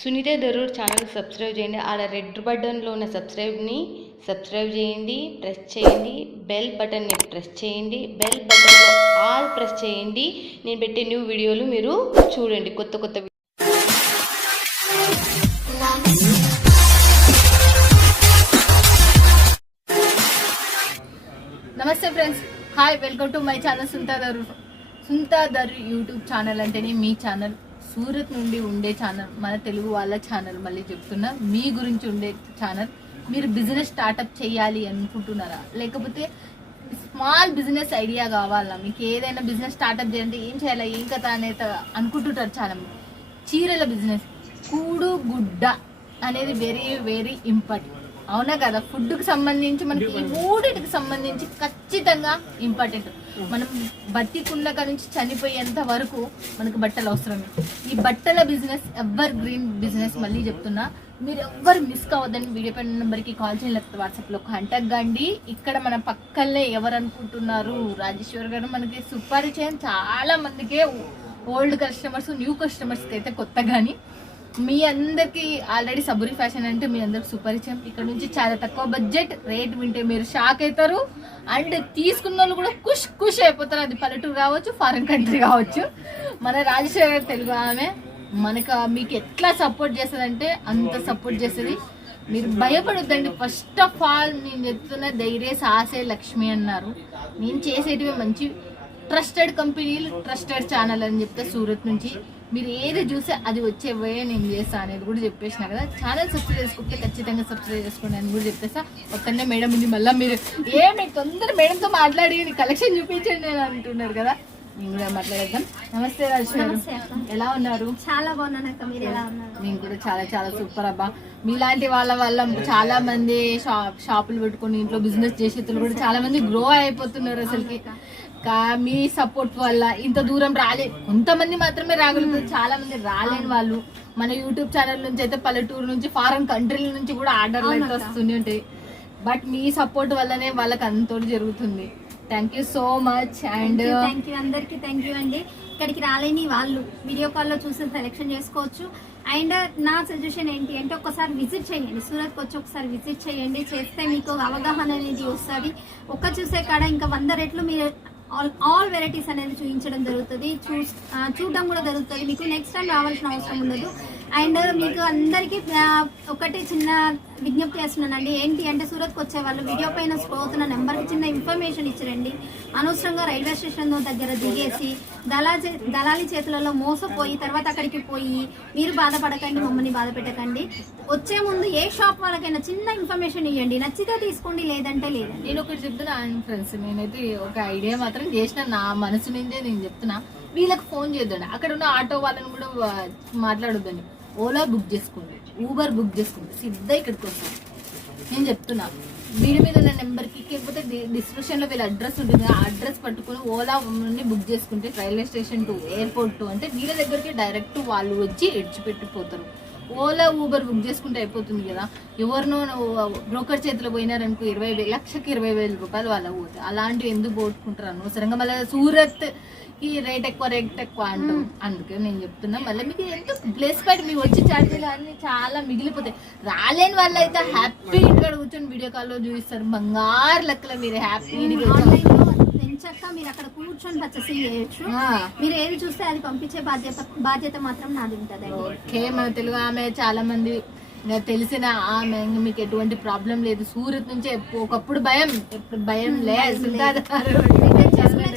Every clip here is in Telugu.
సునీత దరూర్ ఛానల్ సబ్స్క్రైబ్ చేయండి. ఆడ రెడ్ బటన్లో ఉన్న సబ్స్క్రైబ్ని సబ్స్క్రైబ్ చేయండి, ప్రెస్ చేయండి. బెల్ బటన్ని ప్రెస్ చేయండి. బెల్ బటన్లో ఆల్ ప్రెస్ చేయండి. నేను పెట్టే న్యూ వీడియోలు మీరు చూడండి. కొత్త కొత్త నమస్తే friends, hi, welcome to my channel Sunitha Daroor YouTube channel. అంటేనే మీ ఛానల్, సూరత్ నుండి ఉండే ఛానల్, మన తెలుగు వాళ్ళ ఛానల్. మళ్ళీ చెప్తున్నా, మీ గురించి ఉండే ఛానల్. మీరు బిజినెస్ స్టార్ట్అప్ చేయాలి అనుకుంటున్నారా, లేకపోతే స్మాల్ బిజినెస్ ఐడియా కావాలా, మీకు ఏదైనా బిజినెస్ స్టార్ట్అప్ చేయాలంటే ఏం చేయాలా, ఏం కథ అనేది అనుకుంటుంటారు చాలా మంది. చీరల బిజినెస్, కూడు గుడ్డ అనేది వెరీ వెరీ ఇంపార్టెంట్, అవునా కదా? ఫుడ్కి సంబంధించి మనకి ఈ మూడింటికి సంబంధించి ఖచ్చితంగా ఇంపార్టెంట్. మనం బతికున్న నుంచి చనిపోయేంత వరకు మనకు బట్టలు అవసరమే. ఈ బట్టల బిజినెస్ ఎవర్ గ్రీన్ బిజినెస్. మళ్ళీ చెప్తున్నా, మీరు ఎవ్వరు మిస్ కావద్దని వీడియో పైన నెంబర్కి కాల్ చేయండి, లేకపోతే వాట్సాప్లో కాంటాక్ట్ కండి. ఇక్కడ మన పక్కనే ఎవరు అనుకుంటున్నారు, రాజేశ్వర్ గారు మనకి సుపరిచయం. చాలా మందికే ఓల్డ్ కస్టమర్స్, న్యూ కస్టమర్స్కి అయితే కొత్త. కానీ మీ అందరికి ఆల్రెడీ సబూరి ఫ్యాషన్ అంటే మీ అందరికి సుపరిచయం. ఇక్కడ నుంచి చాలా తక్కువ బడ్జెట్, రేట్ వింటే మీరు షాక్ అవుతారు. అండ్ తీసుకున్న వాళ్ళు కూడా ఖుష్ అయిపోతారు. అది పల్లెటూరు కావచ్చు, ఫారెన్ కంట్రీ కావచ్చు. మన రాజేశ్వరి గారు తెలుగు ఆమె మీకు ఎట్లా సపోర్ట్ చేస్తుంది అంటే అంత సపోర్ట్ చేస్తుంది. మీరు భయపడొద్దండి. ఫస్ట్ ఆఫ్ ఆల్ నేను చెప్తున్న ధైర్య సాహసే లక్ష్మి అన్నారు. నేను చేసేటివి మంచి ట్రస్టెడ్ కంపెనీలు, ట్రస్టెడ్ ఛానల్ అని చెప్తే సూరత్ నుంచి మీరు ఏది చూస్తే అది వచ్చేవే నేను చేస్తా అనేది కూడా చెప్పేసిన కదా. ఛానల్ సబ్స్క్రైబ్ చేసుకుంటే ఖచ్చితంగా సబ్స్క్రైబ్ చేసుకోండి అని కూడా చెప్పేసా. ఒక్కనే మేడం ఉంది, మళ్ళీ మీరు మీకు తొందర మేడంతో మాట్లాడి కలెక్షన్ చూపించండి అని అంటున్నారు కదా, నేను కూడా మాట్లాడేద్దాం. నమస్తే రాజేశ్వరి, ఎలా ఉన్నారు? చాలా బాగున్నాను, మీరు ఎలా ఉన్నారు? నేను కూడా చాలా చాలా సూపర్ అబ్బా. మీలాంటి వాళ్ళ చాలా మంది షాపులు పెట్టుకుని ఇంట్లో బిజినెస్ చేసేతులు కూడా చాలా మంది గ్రో అయిపోతున్నారు. అసలుకి మీ సపోర్ట్ వల్ల ఇంత దూరం కొంతమంది మాత్రమే రాగలుగుతారు, చాలా మంది రాలేని వాళ్ళు. మన యూట్యూబ్ ఛానల్ నుంచి అయితే పల్లెటూరు నుంచి, ఫారెన్ కంట్రీల నుంచి కూడా ఆర్డర్లు అయితే వస్తూనే ఉంటాయి. బట్ మీ సపోర్ట్ వల్లనే వాళ్ళకి అంతోటి జరుగుతుంది. Thank you so much. And అందరికి థ్యాంక్ యూ అండి. ఇక్కడికి రాలేని వాళ్ళు వీడియో కాల్లో చూసి సెలెక్షన్ చేసుకోవచ్చు. అండ్ నా సజెషన్ ఏంటి అంటే ఒకసారి విజిట్ చేయండి, సూరత్కి వచ్చి ఒకసారి విజిట్ చేయండి. చేస్తే మీకు అవగాహన అనేది వస్తుంది. ఒక్క చూసే కాడ ఇంకా 100 రెట్లు మీరు ఆల్ వెరైటీస్ అనేది చూపించడం జరుగుతుంది, చూడడం కూడా జరుగుతుంది. మీకు నెక్స్ట్ టైం రావాల్సిన అవసరం ఉండదు. అండ్ మీకు అందరికీ ఒకటి చిన్న విజ్ఞప్తి చేస్తున్నానండి. ఏంటి అంటే సూరత్కి వచ్చే వాళ్ళు వీడియో పైన స్క్రోల్ అవుతున్న నెంబర్కి చిన్న ఇన్ఫర్మేషన్ ఇచ్చిరండి. అనవసరంగా రైల్వే స్టేషన్ దగ్గర దిగేసి దళాలి చేతులలో మోసపోయి తర్వాత అక్కడికి పోయి మీరు బాధపడకండి, మమ్మల్ని బాధ పెట్టకండి. వచ్చే ముందు ఏ షాప్ వాళ్ళకైనా చిన్న ఇన్ఫర్మేషన్ ఇవ్వండి, నచ్చితే తీసుకోండి, లేదంటే లేదండి. నేను ఒకటి చెప్తున్నా ఫ్రెండ్స్, నేనైతే ఒక ఐడియా మాత్రం చేసిన, నా మనసు నుంచే నేను చెప్తున్నా. వీళ్ళకి ఫోన్ చేద్దండి, అక్కడ ఉన్న ఆటో వాళ్ళని కూడా మాట్లాడొద్దండి. ఓలా బుక్ చేసుకోండి, ఊబర్ బుక్ చేసుకోండి, సిద్ధ ఇక్కడికి వస్తాను. నేను చెప్తున్నా, వీడి మీద ఉన్న నెంబర్కి, లేకపోతే డిస్క్రిప్షన్లో వీళ్ళ అడ్రస్ ఉంటుంది, ఆ అడ్రస్ పట్టుకుని ఓలా నుండి బుక్ చేసుకుంటే railway station to airport to అంటే వీళ్ళ దగ్గరికి డైరెక్ట్ వాళ్ళు వచ్చి ఎడ్చిపెట్టిపోతారు. ఓలా ఊబర్ బుక్ చేసుకుంటే అయిపోతుంది కదా. ఎవరినో బ్రోకర్ చేతిలో పోయినారనుకో 20,00,000 రూపాయలు వాళ్ళ పోతాయి. అలాంటివి ఎందుకు పోట్టుకుంటారు అనవసరంగా. మళ్ళీ సూరత్ ఈ రేట్ ఎక్కువ అంటాం. అందుకే నేను చెప్తున్నా, మళ్ళీ మీకు ఎంత ప్లేస్ బయట మీకు వచ్చే ఛార్జీలు అన్ని చాలా మిగిలిపోతాయి. రాలేని వాళ్ళు అయితే హ్యాపీ ఇంటికాడ కూర్చొని వీడియో కాల్లో చూపిస్తారు. బంగారు లెక్కల మీరు హ్యాపీ చక్కగా మీరు అక్కడ కూర్చొని పర్చేస్ చేయొచ్చు. మీరు ఏది చూస్తే అది పంపించే బాధ్యత మాత్రం నాది ఉంటుంది. ఓకే, మన తెలుగు ఆమె చాలా మంది తెలిసిన ఆమె, మీకు ఎటువంటి ప్రాబ్లం లేదు. సూరత్ నుంచి ఒకప్పుడు భయం లేదు.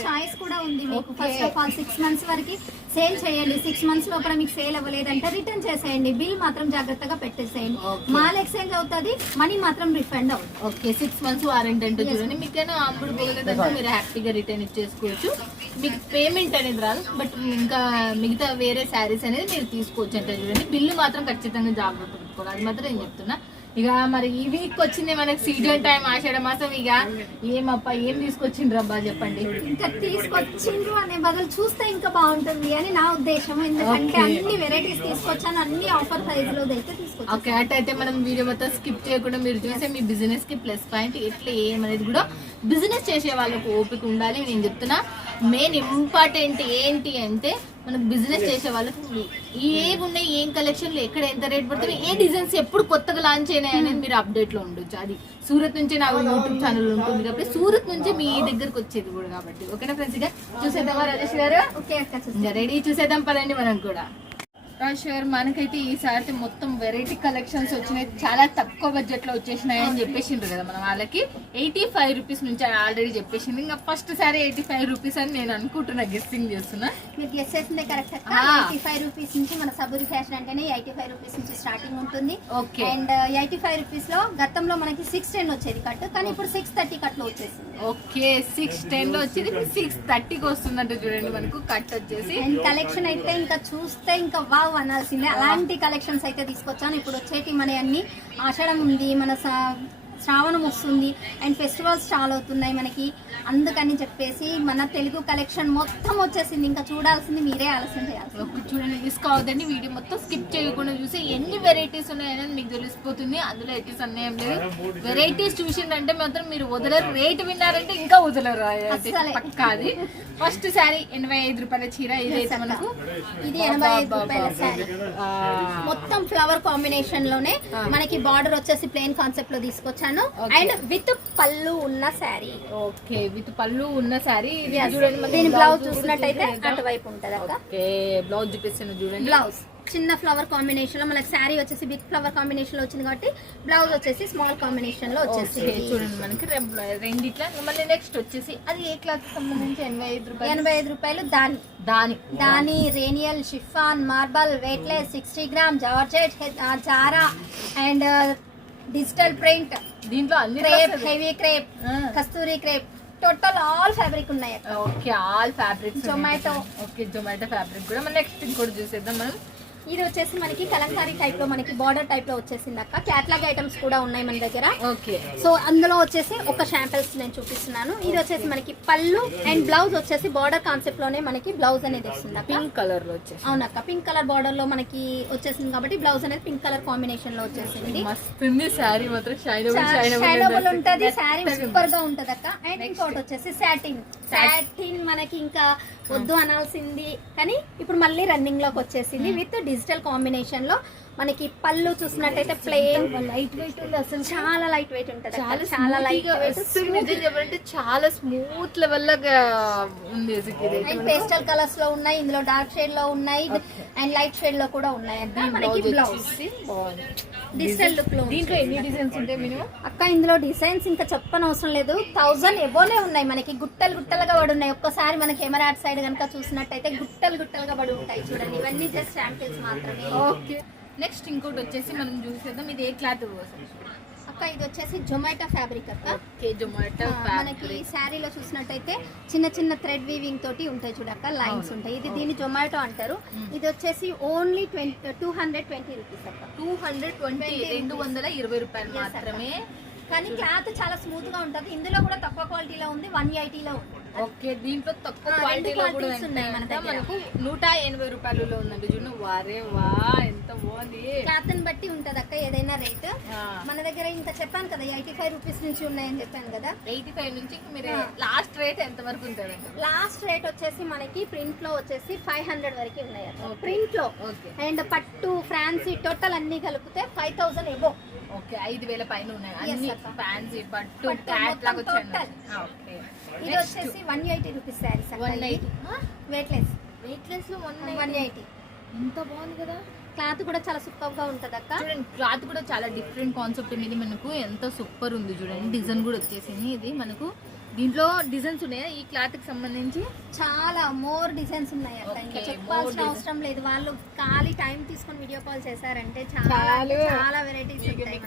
చాయిస్ కూడా ఉంది మీకు. ఫస్ట్ ఆఫ్ ఆల్ 6 months వరకు సేల్ చేయండి. 6 months లోపల మీకు సేల్ అవ్వలేదంటే రిటర్న్ చేసేయండి. బిల్ మాత్రం జాగ్రత్తగా పెట్టేసేయండి. మాల్ ఎక్స్చేంజ్ అవుతుంది, మనీ మాత్రం రిఫండ్ అవుతుంది. ఓకే, 6 months వారంటీ అంటే చూడండి. మీకైనా అమ్ముడు పోలేదంటే మీరు హ్యాపీగా రిటర్న్ ఇచ్చేసుకోవచ్చు. మీకు పేమెంట్ అనేది రాదు, బట్ ఇంకా మిగతా వేరే శారీస్ అనేది మీరు తీసుకోవచ్చు అంటే చూడండి. బిల్లు మాత్రం ఖచ్చితంగా జాగ్రత్త పెట్టుకోవాలి, అది మాత్రం నేను చెప్తున్నా. ఇక మరి ఈ వీక్ వచ్చింది మనకి సీజన్ టైం, ఆషాఢ మాసం. ఇక ఏం తీసుకొచ్చిండ్రు అబ్బా చెప్పండి. ఇంకా తీసుకొచ్చిండ్రు అనే బదులు చూస్తే ఇంకా బాగుంటుంది అని నా ఉద్దేశం. ఎందుకంటే అన్ని వెరైటీస్ తీసుకొచ్చాను, అన్ని ఆఫర్ ప్రైస్ లో అయితే తీసుకొచ్చాను. ఓకే, అటైతే మనం వీడియో మొత్తం స్కిప్ చేయకుండా మీరు చూసే మీ బిజినెస్ కి ప్లస్ పాయింట్ ఎట్లా ఏమనేది కూడా బిజినెస్ చేసే వాళ్ళకు ఓపిక ఉండాలి. నేను చెప్తున్నా మెయిన్ ఇంపార్టెంట్ ఏంటి అంటే మనకు బిజినెస్ చేసే వాళ్ళకి ఏవి ఉన్నాయి, ఏం కలెక్షన్లు, ఎక్కడ ఎంత రేట్ పడుతుంది, ఏ డిజైన్స్ ఎప్పుడు కొత్తగా లాంచ్ అయినాయి అనేది మీరు అప్డేట్ లో ఉండొచ్చు. అది సూరత్ నుంచి నా యూట్యూబ్ ఛానల్ ఉంటుంది కాబట్టి సూరత్ నుంచి మీ దగ్గరకు వచ్చేది కూడా కాబట్టి. ఓకేనా ఫ్రెండ్స్, ఇక చూసేద్దామా రాజేష్ గారు? ఓకే అక్క, ఇంకా రెడీ, చూసేద్దాం పదండి మనం కూడా. షూర్, మనకైతే ఈసారి మొత్తం వెరైటీ కలెక్షన్స్ వచ్చినాయి, చాలా తక్కువ బడ్జెట్ లో వచ్చేసినాయి అని చెప్పేసిండ్రు కదా మనం వాళ్ళకి. 85 రూపీస్ నుంచి ఆల్రెడీ చెప్పేసింది. ఇంకా ఫస్ట్ సారి 85 రూపీస్ అని నేను అనుకుంటున్నా, గెస్సింగ్ చేస్తున్నా. మీరు గెస్ చేసిందే కరెక్ట్ అక్క. 85 రూపీస్ నుంచి మన సబూరి ఫ్యాషన్ అంటేనే 85 రూపీస్ నుంచి స్టార్టింగ్ ఉంటుంది. ఓకే. అండ్ 85 రూపీస్ లో గతంలో మనకి 610 వచ్చేది కట్, కానీ ఇప్పుడు 630 కట్ లో వచ్చేసింది. ఓకే, 610 లో వచ్చేది ఇప్పుడు 630కి వస్తుందంట. చూడండి మనకు కట్ వచ్చేసి. అండ్ కలెక్షన్ అయితే ఇంకా చూస్తే ఇంకా వావ్ అనాల్సిందే, అలాంటి కలెక్షన్స్ అయితే తీసుకొచ్చాను. ఇప్పుడు వచ్చేటి మన అన్ని ఆషాఢం ఉంది, మన శ్రావణం వస్తుంది, అండ్ ఫెస్టివల్స్ చాలా అవుతున్నాయి మనకి. అందుకని చెప్పేసి మన తెలుగు కలెక్షన్ మొత్తం వచ్చేసింది. ఇంకా చూడాల్సింది మీరే, ఆలస్యం చేయాల్సింది. చూడండి, మిస్ కావద్దండి, వీడియో మొత్తం స్కిప్ చేయకుండా చూసి ఎన్ని వెరైటీస్ ఉన్నాయనేది మీకు తెలిసిపోతుంది. అందులో ఎయిటీస్ అన్నేం లేదు, వెరైటీస్ చూసిందంటే మాత్రం మీరు వదలరు. రేట్ విన్నారంటే ఇంకా వదలరు పక్కాది. ఫస్ట్ శారీ 85 రూపాయల చీర, ఇదైతే మనకు ఇది 85 రూపాయల శారీ. మొత్తం ఫ్లవర్ కాంబినేషన్ లోనే మనకి బార్డర్ వచ్చేసి ప్లెయిన్ కాన్సెప్ట్ లో తీసుకొచ్చాను. అండ్ విత్ పళ్ళు ఉన్న శారీ. ఓకే, విత్ పళ్ళు ఉన్న శారీ. దీని బ్లౌజ్ చూసినట్టయితే అటువైపు ఉంటది అక్క. ఓకే, బ్లౌజ్ చూపిస్తాను చూడండి. బ్లౌజ్ చిన్న ఫ్లవర్ కాంబినేషన్ లో మనకి శారీ వచ్చేసి బిగ్ ఫ్లవర్ కాంబినేషన్ లో వచ్చింది కాబట్టి బ్లౌజ్ వచ్చేసి స్మాల్ కాంబినేషన్ లో వచ్చేసి. చూడండి మనకి రెండిట్లా. మళ్ళీ నెక్స్ట్ వచ్చేసి అది ఏ క్లాత్ సంబంధించి 85 రూపాయలు. దాని రేనియల్, chiffon, marble, weightless, 60 gram, georgette, జారా అండ్ డిజిటల్ ప్రింట్, దీంట్లో అన్ని crepe, heavy crepe, Kasturi crepe, total all fabric ఉన్నాయి. Okay, all fabric. Zomato. Okay, Zomato fabric కూడా. మన నెక్స్ట్ ఇంకోటి చూసేద్దాం మనం. ఇది వచ్చేసి మనకి కలంకారీ టైప్ లో మనకి బార్డర్ టైప్ లో వచ్చేసింది అక్క. క్యాటలాగ్ ఐటమ్స్ కూడా ఉన్నాయి మన దగ్గర. ఓకే, సో అందులో వచ్చేసి ఒక శాంపిల్స్ నేను చూపిస్తున్నాను. ఇది వచ్చేసి మనకి పళ్ళు అండ్ బ్లౌజ్ వచ్చేసి బార్డర్ కాన్సెప్ట్ లోనే మనకి బ్లౌజ్ అనేది వస్తుంది. పింక్ కలర్ లో వచ్చేసి. అవునక్క, పింక్ కలర్ బార్డర్ లో మనకి వచ్చేసింది కాబట్టి బ్లౌజ్ అనేది పింక్ కలర్ కాంబినేషన్ లో వచ్చేసింది. మస్తుంది శారీ మాత్రం, షైనబుల్ ఉంటది శారీ, సూపర్ గా ఉంటది అక్క. అండ్ ఇంకోటి వచ్చేసి సాటిన్. మనకి ఇంకా వద్దు అనాల్సింది, కానీ ఇప్పుడు మళ్ళీ రన్నింగ్ లోకి వచ్చేసింది విత్ డిజిటల్ కాంబినేషన్ లో. మనకి పళ్ళు చూసినట్టయితే ప్లెయిన్ లైట్ వెయిట్ ఉంది, అసలు చాలా లైట్ వెయిట్ ఉంటుంది, చాలా లైట్ వెయిట్, చాలా స్మూత్ లెవెల్ లాగా ఉంది. అండ్ పేస్టల్ కలర్స్ లో ఉన్నాయి, ఇందులో డార్క్ షేడ్ లో ఉన్నాయి అండ్ లైట్ షేడ్ లో కూడా ఉన్నాయి. మనకి బ్లౌజ్ డిజిటల్ లుక్ లో. దీంట్లో ఎన్ని డిజైన్స్ ఉంటాయి మినిమం అక్క? ఇందులో డిజైన్స్ ఇంకా చెప్పనవసరం లేదు, 1000 ఎబోనే ఉన్నాయి మనకి. గుట్టలు గుట్టలుగా పడి ఉన్నాయి. ఒక్కసారి మన కెమెరా అటు సైడ్ కనుక చూసినట్టయితే గుట్టలు గుట్టలుగా పడి ఉంటాయి. చూడండి, ఇవన్నీ జస్ట్ శాంపిల్స్ మాత్రమే. ఓకే, నెక్స్ట్ ఇంకోటి వచ్చేసి మనం చూసేద్దాం. ఇది ఏ క్లాత్ అక్క? ఇది వచ్చేసి జొమాటో ఫ్యాబ్రిక్ అక్క. ఓకే, జొమాటో మనకి శారీలో చూసినట్టయితే చిన్న చిన్న థ్రెడ్ వీవింగ్ తోటి ఉంటాయి చూడక్క, లైన్స్ ఉంటాయి. ఇది దీన్ని జొమాటో అంటారు. ఇది వచ్చేసి ఓన్లీ 220 రూపీస్ అక్క. 220 రూపాయలు మాత్రమే. కానీ క్లాత్ చాలా స్మూత్ గా ఉంటది. ఇందులో కూడా తక్కువ క్వాలిటీలో ఉంది, 180 లో ఉంది. ఓకే, దీంట్లో తక్కువ క్వాలిటీలో కూడా ఉన్నాయి మన దగ్గర. మనకు 180 రూపాయలలో ఉందండి. చూడండి, వారే వా, ఎంత బాగుంది. క్లాత్ ని బట్టి ఉంటది అక్క ఏదైనా రేట్. మన దగ్గర ఇంకా చెప్పాను కదా 85 రూపీస్ నుంచి ఉన్నాయని చెప్పాను కదా. 85 నుంచి మీరు లాస్ట్ రేట్ ఎంత వరకు ఉంటుంది? లాస్ట్ రేట్ వచ్చేసి మనకి ప్రింట్ లో వచ్చేసి 500 వరకు ఉన్నాయి ప్రింట్ లో. అండ్ పట్టు, ఫ్యాన్సీ టోటల్ అన్ని కలిపితే 5000 ఎబో. ఓకే, 5000 పైన ఉన్నాయి అన్ని. ఫ్యాన్సీ పట్టు క్యాట్లాగ్ వచ్చాయి. ఓకే, ఇది వచ్చేసి 180 రూపీస్ శారీస్. 180 వెయిట్లెస్ లో 180. ఎంత బాగుంది కదా. క్లాత్ కూడా చాలా సూపర్ గా ఉంటది అక్క. చూడండి, క్లాత్ కూడా చాలా డిఫరెంట్ కాన్సెప్ట్ అనేది మనకు ఎంత సూపర్ ఉంది. చూడండి, డిజైన్ కూడా వచ్చేసింది. ఇది మనకు దీంట్లో డిజైన్స్ ఉన్నాయా ఈ క్లాత్ కి సంబంధించి? చాలా మోర్ డిజైన్స్ ఉన్నాయి అక్క. ఇంకా చెప్పాల్సిన అవసరం లేదు. వాళ్ళు ఖాళీ టైం తీసుకొని వీడియో కాల్ చేశారంటే చాలా వెరైటీస్ ఉంటాయి.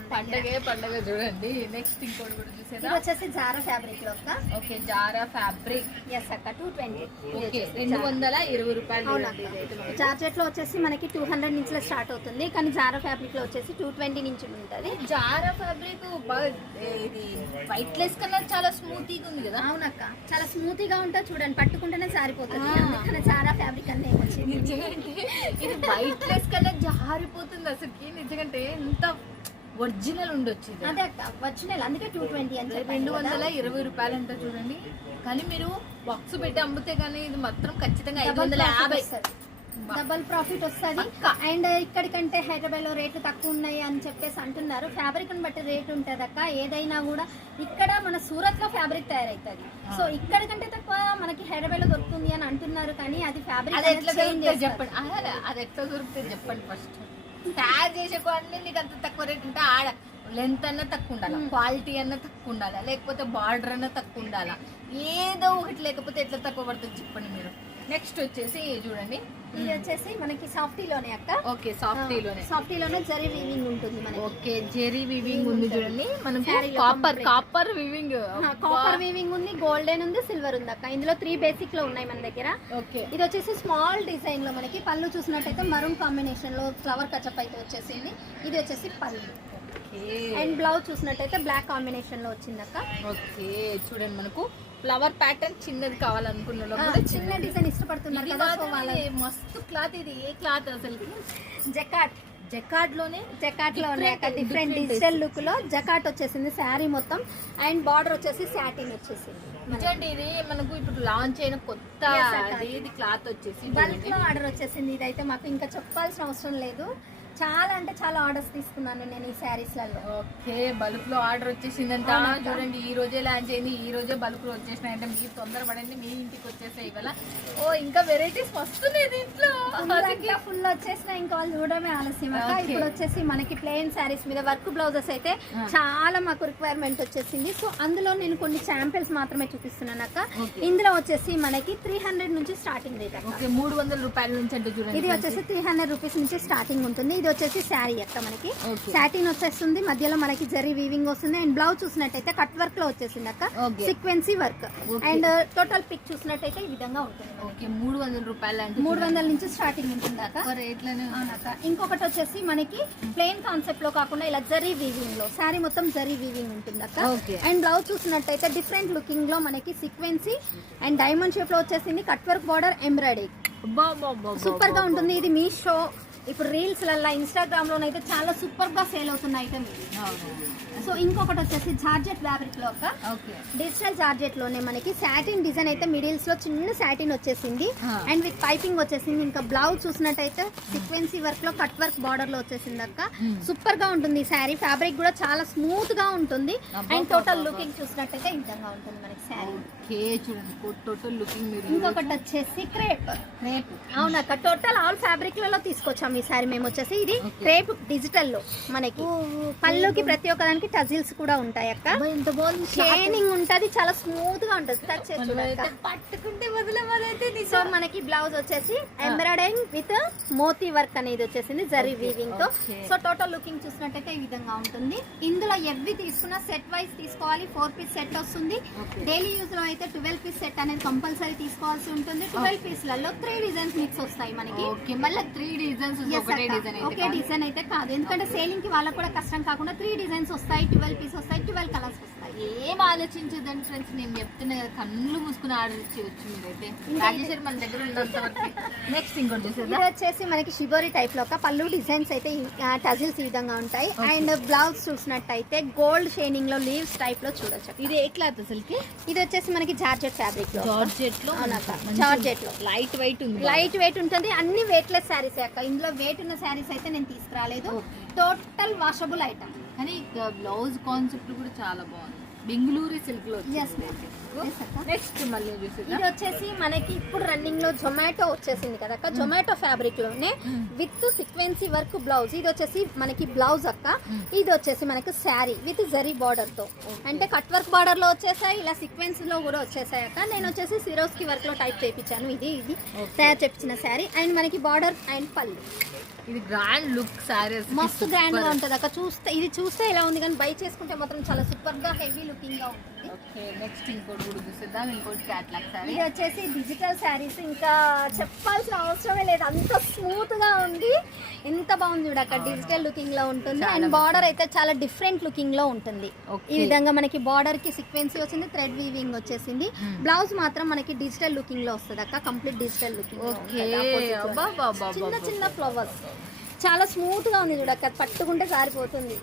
పండగ చూడండి. నెక్స్ట్ ఇంకోటి కూడా చూసేదా? ఇది వచ్చేసి జారా ఫ్యాబ్రిక్ లో అక్క. Okay, Zara fabric. ఎస్ అక్క, 220. ఓకే, 220 రూపాయలు. జార్జెట్ లో వచ్చేసి మనకి 200 నుంచి స్టార్ట్ అవుతుంది, కానీ జారా ఫ్యాబ్రిక్ లో వచ్చేసి 220 నుంచి ఉంటది. జారా ఫ్యాబ్రిక్ ఇది వైట్లెస్ కలర్ చాలా స్మూతీగా ఉంది కదా. అవునక్క, చాలా స్మూత్ గా ఉంటుంది. చూడండి, పట్టుకుంటేనే సారిపోతుంది. అందుకని జారా ఫ్యాబ్రిక్ అనే వచ్చింది. ఇది వైట్లెస్ కలర్ జారిపోతుంది అసలుకి. నిజంగా ఎంత ఒరిజినల్ ఉండొచ్చు ఇది. అదే అక్క వచ్చినాయి అందుకే 220 అని చెప్పాను కదా. 220 రూపాయలు అంటే చూడండి. కానీ మీరు బాక్స్ పెట్టి అమ్మితే కానీ ఇది మాత్రం ఖచ్చితంగా డబల్ 550. వస్తుంది, డబల్ ప్రాఫిట్ వస్తుంది. అండ్ ఇక్కడికంటే హైదరాబాద్ లో రేట్లు తక్కువ ఉన్నాయి అని చెప్పేసి అంటున్నారు. ఫ్యాబ్రిక్ ని బట్టి రేట్ ఉంటుంది అక్క. ఏదైనా కూడా ఇక్కడ మన సూరత్ లో ఫ్యాబ్రిక్ తయారైతుంది. సో ఇక్కడికంటే తక్కువ మనకి హైదరాబాద్ లో దొరుకుతుంది అని అంటున్నారు. కానీ అది ఫ్యాబ్రిక్ అది ఎట్లా దొరుకుతుంది చెప్పండి. అది ఎట్లా దొరుకుతుంది చెప్పండి. ఫస్ట్ తయారు చేసే క్వాలిటీ నీకు అంత తక్కువ రేట్ ఉంటే ఆడ లెంత్ అన్న తక్కువ ఉండాలా, క్వాలిటీ అన్న తక్కువ ఉండాలా, లేకపోతే బార్డర్ అన్న తక్కువ ఉండాలా. ఏదో ఒకటి లేకపోతే ఎట్లా తక్కువ పడుతుంది చెప్పండి మీరు. నెక్స్ట్ వచ్చేసి చూడండి, ఇది వచ్చేసి మనకి సాఫ్టీలోనే అక్క. ఓకే సాఫ్టీలోనే. సాఫ్టీలోనే జరీ వీవింగ్ ఉంటుంది మనకి. ఓకే జెరీ వీవింగ్ ఉంది చూడండి. మనకి శారీలో కాపర్ వీవింగ్, కాపర్ వీవింగ్ ఉంది, గోల్డెన్ ఉంది, సిల్వర్ ఉంది అక్క. ఇందులో 3 బేసిక్ లో ఉన్నాయి మన దగ్గర. ఓకే ఇది వచ్చేసి స్మాల్ డిజైన్ లో మనకి పళ్ళు చూసినట్టయితే మరూన్ కాంబినేషన్ లో ఫ్లవర్ కచప్ అయితే వచ్చేసింది. ఇది వచ్చేసి పళ్ళు. అండ్ బ్లౌజ్ చూసినట్టయితే బ్లాక్ కాంబినేషన్ లో వచ్చింది అక్క. ఓకే చూడండి, మనకు ఫ్లవర్ ప్యాటర్న్ చిన్నది కావాలనుకున్న చిన్న డిజైన్ ఇష్టపడుతున్నారు కదా, సో వాళ్ళ మస్తు క్లాత్. ఇది ఏ క్లాత్ అసలు? జకాట్. జకార్డ్ లోనే డిఫరెంట్ డిజిటల్ లుక్ లో జకాట్ వచ్చేసింది శారీ మొత్తం. అండ్ బార్డర్ వచ్చేసి సాటిన్ వచ్చేసింది. నిజండి ఇది మనకు ఇప్పుడు లాంచ్ అయిన కొత్త ఇది క్లాత్ వచ్చేసి బల్క్ లో ఆర్డర్ వచ్చేసింది. ఇదైతే మాకు ఇంకా చెప్పాల్సిన అవసరం లేదు. చాలా అంటే చాలా ఆర్డర్స్ తీసుకున్నాను నేను ఈ శారీస్లలో. ఓకే బల్క్ లో ఆర్డర్ వచ్చేసిందంట. చూడండి ఈ రోజే లాంచ్ అయింది, ఈ రోజే బల్క్ లో వచ్చేసినాయంటే మీరు తొందరపడండి, మీ ఇంటికి వచ్చేసాయి ఇవాళ. ఓ ఇంకా వెరైటీస్ వస్తున్నాయి దీంట్లో. ఫుల్ వచ్చేసినా ఇంకా వాళ్ళు చూడడమే ఆలస్యం. ఇప్పుడు వచ్చేసి మనకి ప్లెయిన్ శారీస్ మీద వర్క్ బ్లౌజెస్ అయితే చాలా మాకు రిక్వైర్మెంట్ వచ్చేసింది. సో అందులో నేను కొన్ని శాంపిల్స్ మాత్రమే చూపిస్తున్నాను అక్క. ఇందులో వచ్చేసి మనకి 300 నుంచి స్టార్టింగ్ రేట్. ఓకే 300 రూపాయల నుంచి అంటే చూడండి. ఇది వచ్చేసి 300 రూపీస్ నుంచి స్టార్టింగ్ ఉంటుంది. ఇది వచ్చేసి శారీ అక్క మనకి సాటిన్ వచ్చేస్తుంది, మధ్యలో మనకి జరీ వీవింగ్ వస్తుంది. అండ్ బ్లౌజ్ చూసినట్టయితే కట్ వర్క్ లో వచ్చేసింది అక్క, సీక్వెన్సీ వర్క్. అండ్ టోటల్ పిక్ చూసినట్టయితే ఈ విధంగా ఉంటుంది. ఓకే 300 రూపాయలు అంటే 300 నుంచి స్టార్టింగ్ ఉంటుంది అక్క. రేట్లనే ఇంకొకటి వచ్చేసి మనకి ప్లెయిన్ కాన్సెప్ట్ లో కాకుండా ఇలా జరీ వీవింగ్ లో శారీ మొత్తం జరీ వీవింగ్ ఉంటుంది అక్క. అండ్ బ్లౌజ్ చూసినట్టయితే డిఫరెంట్ లుకింగ్ లో మనకి సీక్వెన్సీ అండ్ డైమండ్ షేప్ లో వచ్చేసింది, cut work border embroidery super గా ఉంటుంది. ఇది మీషో ఇప్పుడు రీల్స్ లల్లా ఇన్స్టాగ్రామ్ లోనైతే చాలా సూపర్ గా సేల్ అవుతున్న ఐటమ్ ఇది. సో ఇంకొకటి వచ్చేసి జార్జెట్ ఫ్యాబ్రిక్ లో ఒక డిజిటల్ జార్జెట్ లోనే మనకి సాటిన్ డిజైన్ అయితే మిడిల్స్ లో చిన్న సాటిన్ వచ్చేసింది అండ్ విత్ పైపింగ్ వచ్చేసింది. ఇంకా బ్లౌజ్ చూసినట్టయితే సీక్వెన్సీ వర్క్ లో కట్ వర్క్ బార్డర్ లో వచ్చేసింది అక్క. సూపర్ గా ఉంటుంది ఈ శారీ. ఫ్యాబ్రిక్ కూడా చాలా స్మూత్ గా ఉంటుంది. అండ్ టోటల్ లుకింగ్ చూసినట్టయితే ఈ విధంగా ఉంటుంది మనకి శారీ. చూడండి టోటల్ లుకింగ్. ఇంకొకటి వచ్చేసి క్రేప్. అవునక్క టోటల్ ఆల్ ఫ్యాబ్రిక్ లలో తీసుకొచ్చాం ఈ సారీ మేము. వచ్చేసి ఇది క్రేప్ డిజిటల్ లో మనకి పళ్ళుకి ప్రతి ఒక్క దానికి టజిల్స్ కూడా ఉంటాయి అక్క. షైనింగ్ ఉంటది, చాలా స్మూత్ గా ఉంటది, టచ్ పట్టుకుంటే వదిలేమైతే. సో మనకి బ్లౌజ్ వచ్చేసి ఎంబ్రాయిడరింగ్ విత్ మోతీ వర్క్ అనేది వచ్చేసింది జరీ వీవింగ్ తో. సో టోటల్ లుకింగ్ చూసినట్టయితే ఈ విధంగా ఉంటుంది. ఇందులో ఎవ్వి తీసుకున్నా సెట్ వైజ్ తీసుకోవాలి. 4 పీస్ సెట్ వస్తుంది. డైలీ యూజ్ లో అయితే 12 పీస్ సెట్ అనేది కంపల్సరీ తీసుకోవాల్సి ఉంటుంది. 12 పీస్లలో 3 డిజైన్స్ మిక్స్ వస్తాయి మనకి. మళ్ళీ 3 డిజైన్స్ ఒకే డిజైన్ అయితే కాదు, ఎందుకంటే సేలింగ్ కి వాళ్ళకి కూడా కష్టం కాకుండా 3 డిజైన్స్ వస్తాయి, 12 పీస్ వస్తాయి, 12 కలర్స్ వస్తాయి. ఏం ఆలోచించదండి ఫ్రెండ్స్, నేను చెప్తున్నా కదా, కళ్ళు మూసుకుని ఆర్డర్ ఇచ్చేయచ్చు మీరైతే. రాజేశ్వరి మన దగ్గర ఉన్నంత వరకు. నెక్స్ట్ ఇంకోటి ఇది వచ్చేసి మనకి షిబోరి టైప్ లో ఒక పళ్ళు డిజైన్స్ అయితే టజిల్స్ ఈ విధంగా ఉంటాయి. అండ్ బ్లౌజ్ చూసినట్టయితే గోల్డ్ షైనింగ్ లో లీవ్స్ టైప్ లో చూడొచ్చు. ఇది ఏ క్లాత్ అసలుకి? ఇది వచ్చేసి మనకి జార్జెట్ ఫ్యాబ్రిక్ లో. జార్జెట్ లో జార్జెట్ లో లైట్ వెయిట్ ఉంది. లైట్ వెయిట్ ఉంటుంది. అన్ని వెయిట్లెస్ శారీస్ అక్క. ఇందులో వెయిట్ ఉన్న శారీస్ అయితే నేను తీసుకురాలేదు. Total washable item. కానీ బ్లౌజ్ కాన్సెప్ట్ కూడా చాలా బాగుంది. బెంగళూరు సిల్క్ లో. నెక్స్ట్ మళ్ళీ ఇది వచ్చేసి మనకి ఇప్పుడు రన్నింగ్ లో జొమాటో వచ్చేసింది కదా అక్క. జొమాటో ఫ్యాబ్రిక్ లోనే విత్ సీక్వెన్సీ వర్క్ బ్లౌజ్. ఇది వచ్చేసి మనకి బ్లౌజ్ అక్క. ఇది వచ్చేసి మనకి శారీ విత్ జరీ బార్డర్ తో, అంటే కట్ వర్క్ బార్డర్ లో వచ్చేసాయి, ఇలా సీక్వెన్స్ లో కూడా వచ్చేసాయి అక్క. నేను వచ్చేసి సిరోస్కి వర్క్ లో టైప్ చేయించాను. ఇది తయారు చేయించిన శారీ. అండ్ మనకి బార్డర్ అండ్ పళ్ళు. ఇది గ్రాండ్ లుక్ సారీ, మస్తు గ్రాండ్ గా ఉంటది అక్క. ఇది చూస్తే ఇలా ఉంది కానీ బై చేసుకుంటే మాత్రం చాలా సూపర్ గా హెవీ లుకింగ్ గా ఉంటుంది. ఓకే నెక్స్ట్ ఇంకోటి కూడా చూసేద్దాం. ఇంకోటి క్యాట్లాగ్ సారీ. ఇది వచ్చేసి డిజిటల్ శారీస్, ఇంకా చెప్పాల్సిన అవసరమే లేదు, అంత స్మూత్ గా ఉంది. ఎంత బాగుంది చూడక్క, డిజిటల్ లుకింగ్ లో ఉంటుంది. అండ్ బార్డర్ అయితే చాలా డిఫరెంట్ లుకింగ్ లో ఉంటుంది. ఈ విధంగా మనకి బార్డర్ కి సీక్వెన్సీ వచ్చింది, థ్రెడ్ వీవింగ్ వచ్చేసింది. బ్లౌజ్ మాత్రం మనకి డిజిటల్ లుకింగ్ లో వస్తుంది అక్క. Complete digital looking. చిన్న చిన్న ఫ్లవర్స్, చాలా స్మూత్ గా ఉంది చూడక్క, పట్టుకుంటే సారిపోతుంది.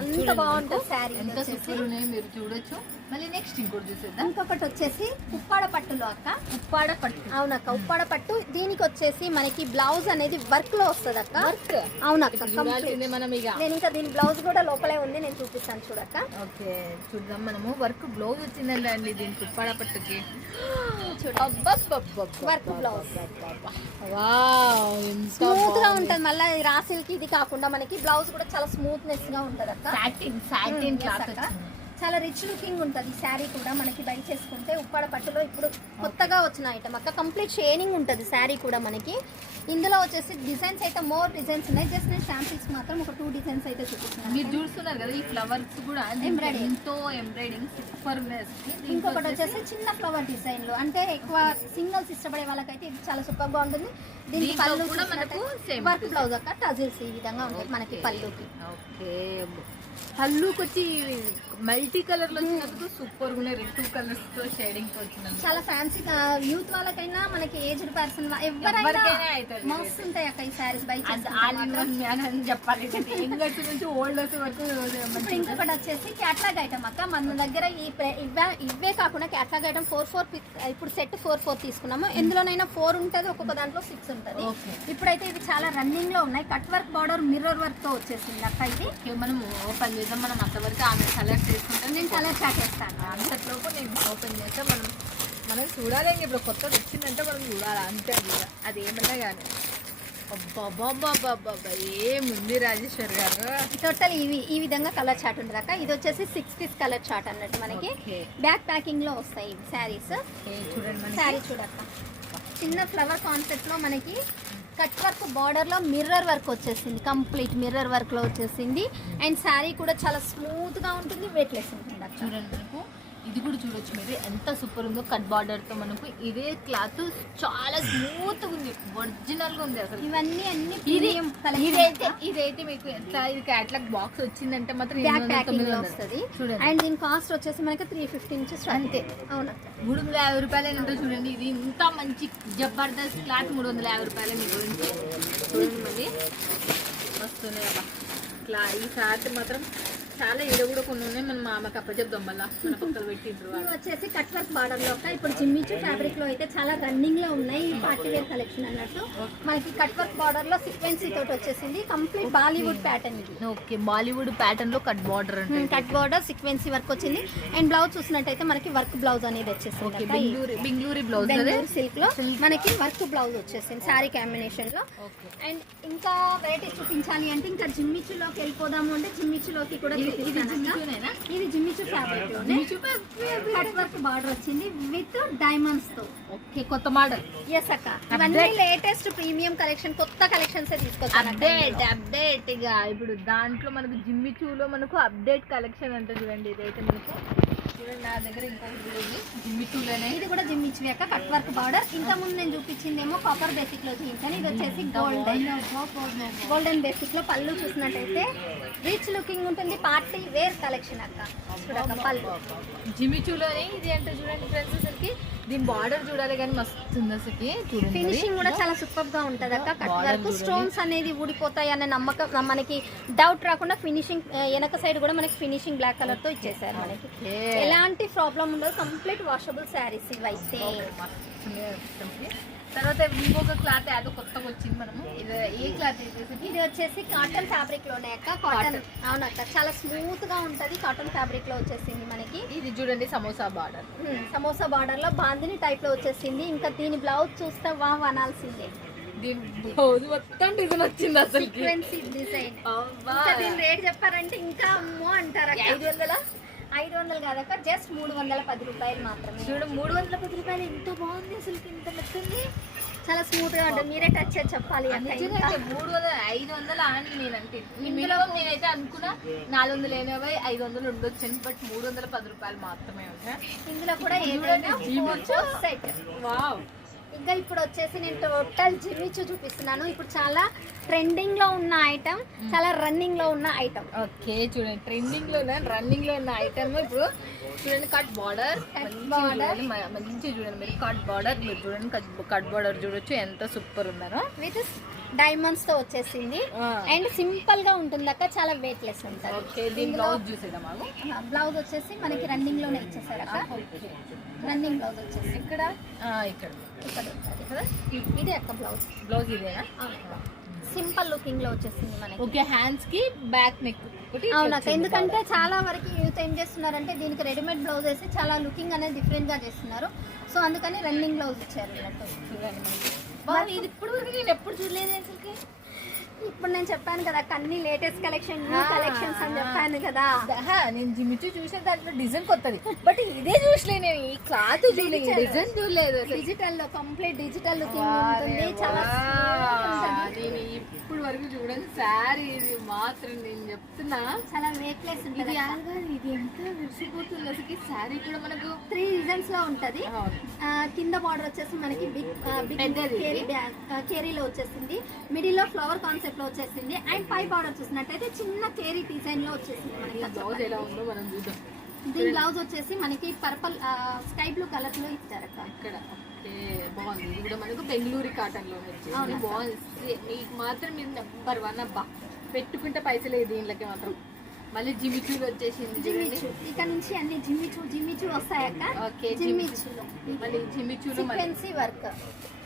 అంత చూడండి బాగుంటుంది శారీ. ఎంత సూపర్ ఉన్నాయో మీరు చూడొచ్చు. మళ్ళీ నెక్స్ట్ ఇంకోటి చూసేద్దాం. ఇంకొకటి వచ్చేసి ఉప్పాడ పట్టులో అక్క. ఉప్పాడ పట్టు. అవునక్క, ఉప్పాడ పట్టు. దీనికి వచ్చేసి మనకి బ్లౌజ్ అనేది వర్క్ లో వస్తుంది అక్క. వర్క్. అవునక్క, చూడాల్సిందే మనం ఇక. నేను ఇంకా దీని బ్లౌజ్ కూడా లోపలే ఉంది, నేను చూపిస్తాను చూడక్క. ఓకే చూద్దాం మనము. వర్క్ బ్లౌజ్ వచ్చిందండి అండి దీనికి ఉప్పాడ పట్టుకి. వర్క్ బ్లౌజ్ స్మూత్ గా ఉంటది. మళ్ళీ రాసిల్కి ఇది కాకుండా మనకి బ్లౌజ్ కూడా చాలా స్మూత్నెస్ గా ఉంటది అక్క. సాటిన్ క్లాత్ అక్క. చాలా రిచ్ లుకింగ్ ఉంటుంది శారీ కూడా. మనకి బై చేసుకుంటే ఉప్పాడ పట్టులో ఇప్పుడు కొత్తగా వచ్చిన ఐటమ్ అక్క. కంప్లీట్ షేడింగ్ ఉంటుంది శారీ కూడా మనకి. ఇందులో వచ్చేసి డిజైన్స్ అయితే మోర్ డిజైన్స్ ఉన్నాయి. జస్ట్ నేను శాంపిల్స్ మాత్రం ఒక 2 డిజైన్స్ అయితే చూపిస్తున్నాను. మీరు చూస్తున్నారు కదా ఈ ఫ్లవర్స్ కూడా ఎంబ్రాయిడింగ్, ఎంతో ఎంబ్రాయిడింగ్ సూపర్. ఇంకొకటి వచ్చేసి చిన్న ఫ్లవర్ డిజైన్ లో, అంటే ఎక్కువ సింగిల్స్ ఇష్టపడే వాళ్ళకైతే ఇది చాలా సూపర్ గా ఉంటుంది. దీనికి పళ్ళు కూడా మనకు సేమ్ వర్క్ బ్లౌజ్ అక్క. టజిల్స్ ఈ విధంగా ఉంటుంది మనకి పళ్ళుకి. ఓకే పళ్ళుకి వచ్చి మల్టీ కలర్ లో వచ్చినందుకు సూపర్ గా ఉన్నాయి. 2 కలర్స్ తో షేడింగ్ తో వచ్చినందుకు చాలా ఫ్యాన్సీ. యూత్ వాళ్ళకైనా మనకి ఏజ్డ్ పర్సన్ ఎవరైనా ఎవరికైనా అవుతుంది. మస్తు ఉంటాయి అక్క ఈ శారీస్ బై అని చెప్పాలి. యంగర్స్ నుంచి ఓల్డర్స్ వరకు. ఇప్పుడు ఇంకొకటి వచ్చేసి క్యాట్లాగ్ ఐటమ్ అక్క. మన దగ్గర ఇవే కాకుండా క్యాట్లాగ్ ఐటమ్ 4 ఇప్పుడు సెట్ 4 తీసుకున్నాము. ఎందులోనైనా 4 ఉంటుంది, ఒక్కొక్క దాంట్లో 6 ఉంటుంది. ఇప్పుడైతే ఇది చాలా రన్నింగ్ లో ఉన్నాయి. Cut work border mirror work తో వచ్చేసింది అక్క. ఇది మనం ఓపెన్ చేద్దాం. మనం అంతవరకు ఆమె సెలెక్ట్ చేసుకుంటాం. నేను కలర్ చాట్ చేస్తాను. అంతట్లోపు నేను ఓపెన్ చేస్తే మనం చూడాలి. ఇప్పుడు కొత్తది వచ్చిందంటే మనం చూడాలి అంతే. అది ఏమన్నా కానీ అబ్బాబ్బాబ్బాబ్బా ఏముంది రాజేశ్వర్ గారు. టోటల్ ఈ విధంగా కలర్ చాట్ ఉంటుంది అక్క. ఇది వచ్చేసి 6 పీస్ కలర్ చాట్ అన్నట్టు మనకి. బ్యాక్ ప్యాకింగ్ లో వస్తాయి ఇవి శారీస్. చూడండి శారీ చూడక్క. చిన్న ఫ్లవర్ కాన్సెప్ట్ లో మనకి కట్ వర్క్ బార్డర్ లో మిర్రర్ వర్క్ వచ్చేసింది. కంప్లీట్ మిర్రర్ వర్క్ లో వచ్చేసింది. అండ్ శారీ కూడా చాలా స్మూత్ గా ఉంటుంది, వెయిట్లెస్ ఉంటుంది అక్క. చూడండి మనకు ఇది కూడా చూడొచ్చు మీరు ఎంత సూపర్ ఉందో. కట్ బార్డర్ తో మనకు ఇదే క్లాత్ చాలా స్మూత్ గా ఉంది, ఒరిజినల్ గా ఉంది అసలు. ఇవన్నీ అన్ని ఇదైతే మీకు ఎంత ఇది క్యాట్లాగ్ బాక్స్ వచ్చిందంటే మాత్రం బ్యాక్ ప్యాకింగ్ లో వస్తుంది. అండ్ దీని కాస్ట్ వచ్చేసి మనకి 350 నుంచి అంతే. అవునా, 350 రూపాయలు ఏంటో చూడండి. ఇది ఇంత మంచి జబర్దస్త్ క్లాత్ 350 రూపాయలు మీ గురించి. చూడండి మళ్ళీ వస్తున్నాయి అబ్బా. ఈ క్లాత్ మాత్రం చాలా ఈడ కూడా కొన్ని ఉన్నాయి. మనం మామకి అప్పచెప్దాం మళ్ళీ మన పక్కన పెట్టిండ్రు. ఇవి వచ్చేసి కట్ వర్క్ బార్డర్ లో ఇప్పుడు జిమ్మిచు ఫ్యాబ్రిక్ లో అయితే చాలా రన్నింగ్ లో ఉన్నాయి. పార్టీ వేర్ కలెక్షన్ అన్నట్టు మనకి కట్ వర్క్ బార్డర్ లో సీక్వెన్సీ తోటి వచ్చేసింది. కంప్లీట్ బాలీవుడ్ ప్యాటర్న్ ఇది. ఓకే బాలీవుడ్ ప్యాటర్న్ లో కట్ బార్డర్ అంటే కట్ బార్డర్ సీక్వెన్సీ వర్క్ వచ్చింది. అండ్ బ్లౌజ్ చూసినట్టయితే మనకి వర్క్ బ్లౌజ్ అనేది వచ్చేసింది. బెంగళూరు బ్లౌజ్ బెంగళూరు సిల్క్ లో మనకి వర్క్ బ్లౌజ్ వచ్చేసింది శారీ కాంబినేషన్ లో. అండ్ ఇంకా వెరైటీస్ చూపించాలి అంటే ఇంకా జిమ్మిచులోకి వెళ్ళిపోదాము అంటే జిమ్మిచులోకి కూడా ఇది జిమ్మిచు ఫ్యాబ్రిక్ లోనే కట్ వర్క్ బార్డర్ వచ్చింది విత్ డైమండ్స్ తో. ఓకే కొత్త మోడల్. ఎస్ అక్క, ఇవన్నీ లేటెస్ట్ ప్రీమియం కలెక్షన్, కొత్త కలెక్షన్స్ తీసుకొచ్చాను. అప్డేట్ ఇక ఇప్పుడు దాంట్లో మనకు జిమ్మిచూలో మనకు అప్డేట్ కలెక్షన్ అంటే చూడండి. ఇదైతే మనకు చూడండి నా దగ్గర ఇంకొకటి జిమ్మిచూలోనే. ఇది కూడా జిమ్మిచు అక్క కట్ వర్క్ బార్డర్. ఇంత ముందు నేను చూపించిందేమో కాపర్ బేసిక్ లో చూపించాను. ఇది వచ్చేసి గోల్డెన్ బేసిక్ లో. పళ్ళు చూసినట్టయితే రిచ్ లుకింగ్ ఉంటుంది, పార్టీ వేర్ కలెక్షన్ అక్క. చూడక్క పళ్ళు జిమ్మిచూలోనే ఇది అంటే చూడండి ఫ్రెండ్స్. అసలుకి దీని బార్డర్ చూడాలి కానీ మస్తు ఉంది అసలుకి. చూడండి ఫినిషింగ్ కూడా చాలా సూపర్ గా ఉంటది అక్క. కట్ వర్క్ స్టోన్స్ అనేది ఊడిపోతాయి అనే నమ్మకం మనకి డౌట్ రాకుండా ఫినిషింగ్ వెనక సైడ్ కూడా మనకి ఫినిషింగ్ బ్లాక్ కలర్ తో ఇచ్చేసారు. మనకి ఎలాంటి ప్రాబ్లం ఉండదు. కంప్లీట్ వాషబుల్ శారీస్ ఇవైతే. తర్వాత ఇంకొక క్లాత్ ఏదో కొత్తగా వచ్చింది. మనము ఇది ఏ క్లాత్ ఇది వచ్చేసి కాటన్ ఫ్యాబ్రిక్ లోనే అక్క. కాటన్ అవునక్క, చాలా స్మూత్ గా ఉంటది. కాటన్ ఫ్యాబ్రిక్ లో వచ్చేసింది మనకి. ఇది చూడండి సమోసా బార్డర్. సమోసా బార్డర్ లో బాందిని టైప్ లో వచ్చేసింది. ఇంకా దీని బ్లౌజ్ చూస్తే వావ్ అనాల్సిందే. దీని బ్లౌజ్ మొత్తం డిజైన్ వచ్చింది అసలు. సీక్వెన్సీ డిజైన్. దీని రేట్ చెప్పారంటే ఇంకా అమ్మో అంటారు. 500 కాదక్క, జస్ట్ 310 రూపాయలు మాత్రమే. చూడు 310 రూపాయలు ఎంత బాగుంది అసలు. ఇంత మెత్తుంది, చాలా స్మూత్ గా ఉంటుంది. మీరే టచ్ చేసి చెప్పాలి. 500 అని నేనంటే మినిమం నేనైతే అనుకున్నా 480 500 ఉండొచ్చు. బట్ 310 రూపాయలు మాత్రమే ఉంటాయి. ఇందులో కూడా ఏదైనా సెట్. వావ్. ఇంకా ఇప్పుడు వచ్చేసి నేను టోటల్ జిమ్మిచు చూపిస్తున్నాను. ఇప్పుడు చాలా ట్రెండింగ్ లో ఉన్న ఐటమ్, చాలా రన్నింగ్ లో ఉన్న ఐటమ్. ఓకే చూడండి ట్రెండింగ్ లో రన్నింగ్ లో ఉన్న ఐటమ్. ఇప్పుడు చూడండి కట్ బార్డర్ మంచి చూడండి మీరు. కట్ బార్డర్ మీరు చూడండి, కట్ బార్డర్ చూడొచ్చు ఎంత సూపర్ ఉందనో. విత్ డైమండ్స్ తో వచ్చేసింది అండ్ సింపుల్ గా ఉంటుంది అక్క, చాలా వెయిట్ లెస్ ఉంటుంది. ఓకే, దీని బ్లౌజ్ చూసేదా మాకు? బ్లౌజ్ వచ్చేసి మనకి రన్నింగ్ లోనే ఇచ్చేసారు అక్క. రన్నింగ్ బ్లౌజ్ వచ్చేసి ఇక్కడ ఇక్కడ ఇక్కడ ఉంటుంది కదా, ఇది అక్క బ్లౌజ్. బ్లౌజ్ ఇదేనా? సింపుల్ లుకింగ్ లో వచ్చేసింది మనకి. ఓకే, హ్యాండ్స్ కి బ్యాక్ నెక్. అవునక్క, ఎందుకంటే చాలా వరకు యూత్ ఏం చేస్తున్నారంటే దీనికి రెడీమేడ్ బ్లౌజ్ వేసి చాలా లుకింగ్ అనేది డిఫరెంట్ గా చేస్తున్నారు. సో అందుకని రన్నింగ్ బ్లౌజ్ ఇచ్చారు అన్నట్టు. ఇది ఇప్పుడు నేను ఎప్పుడు చూడలేదు అసలుకి. ఇప్పుడు నేను చెప్పాను కదా అన్ని లేటెస్ట్ కలెక్షన్, న్యూ కలెక్షన్స్ అని చెప్పాను కదా. నేను జిమ్మిచు చూసిన దాంట్లో డిజైన్ కొత్తది, బట్ ఇదే చూసలే. నేను ఈ క్లాత్ చూడలేదు, డిజైన్ చూడలేదు. డిజిటల్ లో కంప్లీట్ డిజిటల్ లుకింగ్ ఉంటుంది, చాలా నేను ఇప్పుడు వరకు చూడండి శారీ. ఇది మాత్రం నేను చెప్తున్నా చాలా వెయిట్ లెస్ ఉంటుంది. ఇది ఎంత విరిసిపోతుంది అసలు. శారీ కూడా మనకు 3 డిజైన్స్ లో ఉంటది. కింద బార్డర్ వచ్చేసి మనకి బిగ్ కేరీలో వచ్చేసింది, మిడిల్ లో ఫ్లవర్ కాన్సెప్ట్ లో వచ్చేసింది అండ్ పై బార్డర్ చూసినట్టయితే చిన్న కేరీ డిజైన్ లో వచ్చేసింది మనకి. బ్లౌజ్ ఎలా ఉందో మనం చూద్దాం. దీని బ్లౌజ్ వచ్చేసి మనకి పర్పల్ స్కై బ్లూ కలర్ లో ఇచ్చారు అక్క. ఇక్కడ బాగుంది. ఇది కూడా మనకు బెంగళూరు కాటన్ లో వచ్చింది. బాగుంది. మీకు మాత్రం మీరు నెంబర్ 1 అబ్బా. పెట్టుకుంటే పైసలే దీనిలోకి మాత్రం. మళ్ళీ జిమిచూలు వచ్చేసింది. జిమిచూ ఇక నుంచి అన్ని జిమిచూ వస్తాయక్క. ఓకే, జిమిచూలో మళ్ళీ జిమిచూలో సీక్వెన్సీ వర్క్.